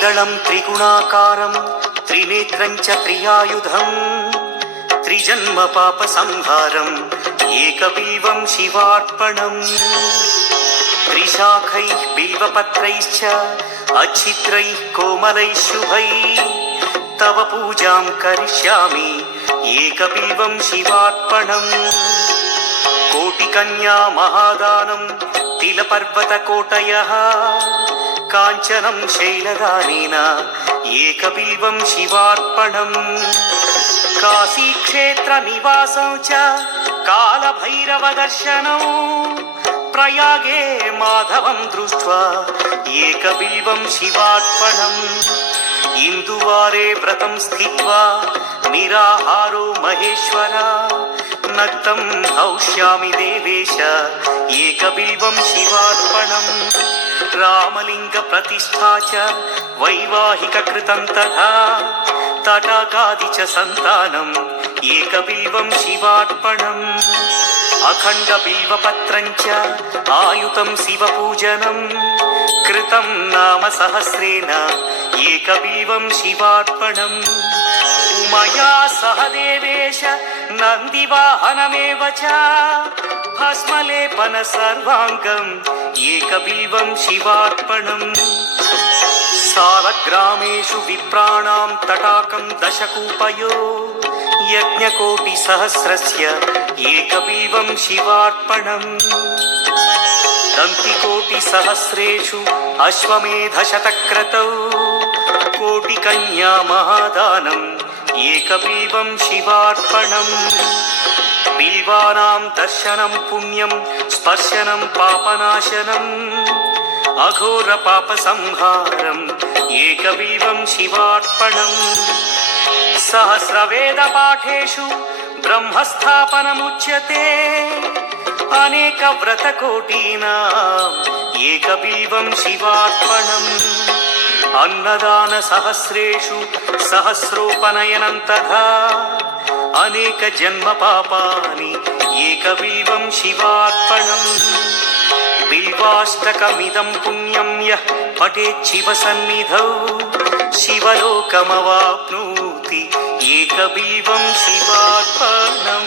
త్రిదళం త్రిగుణాకారం త్రినేత్రం చ త్రియాయుధం త్రిజన్మ పాప సంహారం ఏకబిల్వం శివార్పణం త్రిశాఖైః బిల్వపత్రైశ్చ అచ్ఛిద్రైః కోమలైః శుభైః తవ పూజాం కరిష్యామి ఏకబిల్వం శివార్పణం కోటికన్యా మహాదానం తిలపర్వతకోటయః కాంచనం శైలదానేన ఏకబిల్వం శివార్పణం కాశీక్షేత్ర నివాసం చ కాలభైరవ దర్శనం ప్రయాగే మాధవం దృష్ట్వా ఏకబిల్వం శివార్పణం ఇందువారే వ్రతం స్థిత్వా నిరాహారో మహేశ్వర నక్తం హౌష్యామి దేవేశ ఏకబిల్వం శివార్పణం రామలింగ ప్రతిష్ఠా చ వైవాహిక కృతం తథా తటాకాది చ సంతానం ఏకబిల్వం శివార్పణం అఖండ బిల్వపత్రం చ ఆయుతం శివపూజనం కృతం నామ సహస్రేణ ఏకబిల్వం శివార్పణం ఉమయా సహ దేవేశ నందివాహనమేవ చ భస్మలేపన సర్వాంగం ఏకబిల్వం శివార్పణం సాలగ్రామేషు విప్రాణాం తటాకం దశకూపయో యజ్ఞకోటి సహస్రస్య ఏకబిల్వం శివార్పణం దంతికోటి సహస్రేషు అశ్వమేధ శతక్రతౌ కోటికన్యా మహాదానం ఏకబిల్వం శివార్పణం బిల్వానాం దర్శనం పుణ్యం స్పర్శనం పాపనాశనం అఘోర పాప సంహారం ఏకబిల్వం శివార్పణం సహస్రవేద పాఠేషు బ్రహ్మస్థాపనముచ్యతే అనేక వ్రతకోటీనాం ఏకబిల్వం శివార్పణం అన్నదాన సహస్రేషు సహస్రోపనయనం తథా అనేక జన్మ పాపాని ఏకబిల్వం శివార్పణం బిల్వాష్టకమిదం పుణ్యం యః పఠేత్ శివ సన్నిధౌ శివలోకమవాప్నోతి ఏకబిల్వం శివార్పణం.